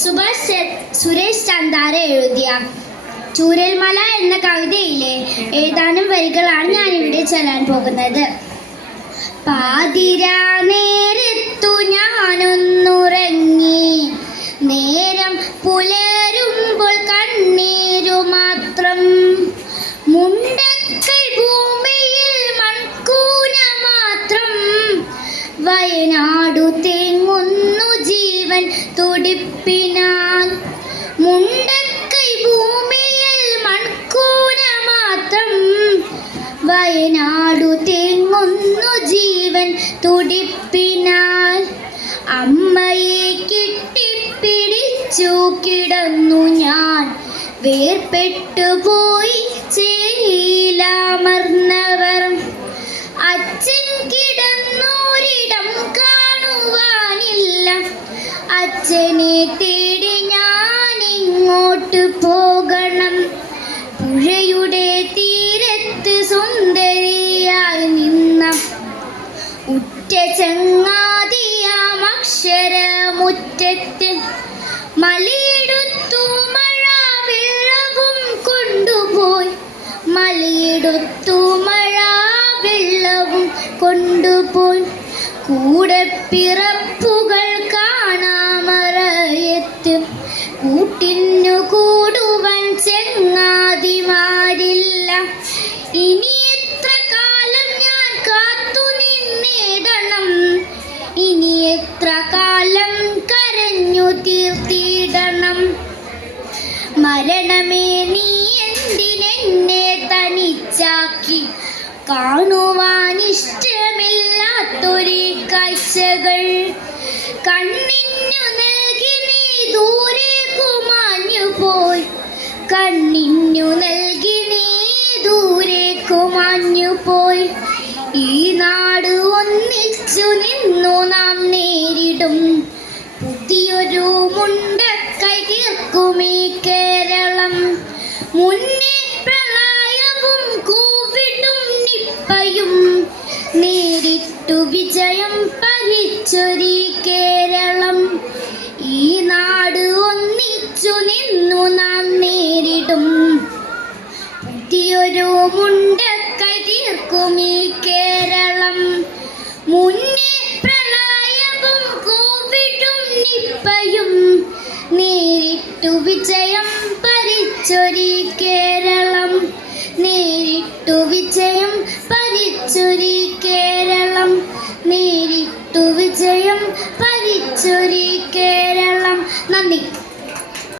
സുരേഷ് ചന്ദാര എഴുതിയ ചൂരൽമല എന്ന കവിതയിലെ ഏതാനും വരികളാണ് ഞാനിവിടെ ചൊല്ലാൻ പോകുന്നത്. പാതിരാ നേരത്തു ഞാനൊന്നുറങ്ങി, നേരം പുലരുമ്പോൾ കണ്ണീരു മാത്രം. മുണ്ടക്കൈ ഭൂമിയിൽ മൺകൂന മാത്രം, വയനാടു തേങ്ങുന്നു ജീവൻ തുടിപ്പിനാൽ. മുണ്ടക്കൈ ഭൂമിയിൽ മൺകൂന മാത്രം, വയനാടു തേങ്ങുന്നു ജീവൻ തുടിപ്പിനാൽ. അമ്മയെ കെട്ടിപ്പിടിച്ചു കിടന്നു ഞാൻ, വേർപെട്ടുപോയി ചേയിലമർന്നവർ. അച്ഛൻ കിടന്നോരിടം കാണുവാനില്ല, അച്ഛനെ തേടി ഞാൻ ഇങ്ങോട്ട് പോകണം. പുഴയുടെ തീരത്ത് സുന്ദരിയായി നിന്ന ഉറ്റ ചങ്ങാതിയാം അക്ഷരമുറ്റത്ത്, മലയെടുത്തു മഴ വെള്ളവും കൊണ്ടുപോയി, മലയെടുത്തു മഴ വെള്ളവും കൊണ്ടുപോയി. കൂടെ പിറപ്പുകൾ കാണാമറയത്ത്, കൂട്ടിനു കൂടുവാൻ ചങ്ങാതിമാരില്ല. ഇനി എത്ര കാലം ഞാൻ കാത്തു നിന്നിടണം, ഇനി എത്ര കാലം കരഞ്ഞു തീർത്തിടണം. മരണമേ നീ എന്തിനെന്നെ തനിച്ചാക്കി, കാണുവാൻ ഇഷ്ടമില്ലാത്തൊരു കാഴ്ചകൾ. കണ്ണിനു നൽകി നീ ദൂരേക്കു മാഞ്ഞുപോയി, കണ്ണിനു നൽകി നീ ദൂരേക്കു മാഞ്ഞുപോയി. ഈ നാട് ഒന്നിച്ചു നിന്നു നാം നേരിടും, പുതിയൊരു മുണ്ടക്കൈ തീർക്കും ഈ കേരളം. മുന്നേ പ്രളയവും കോവിഡും നിപ്പയും നേരിട്ടു വിജയം ഭരിച്ചൊരു കേരളം. ഈ നാട് ഒന്നിച്ചു നിന്നു നാം നേരിടും, പുതിയൊരു മുണ്ടക്കൈ തീർക്കും ഈ കേരളം. മുന്നേ പ്രളയവും കോവിഡും നിപ്പയും നേരിട്ടു വിജയം ഭരിച്ചൊരു കേരളം, നേരിട്ടു വിജയം ഭരിച്ചൊരു കേരളം, നേരിട്ടു വിജയം ഭരിച്ചൊരു കേരളം. നന്ദി.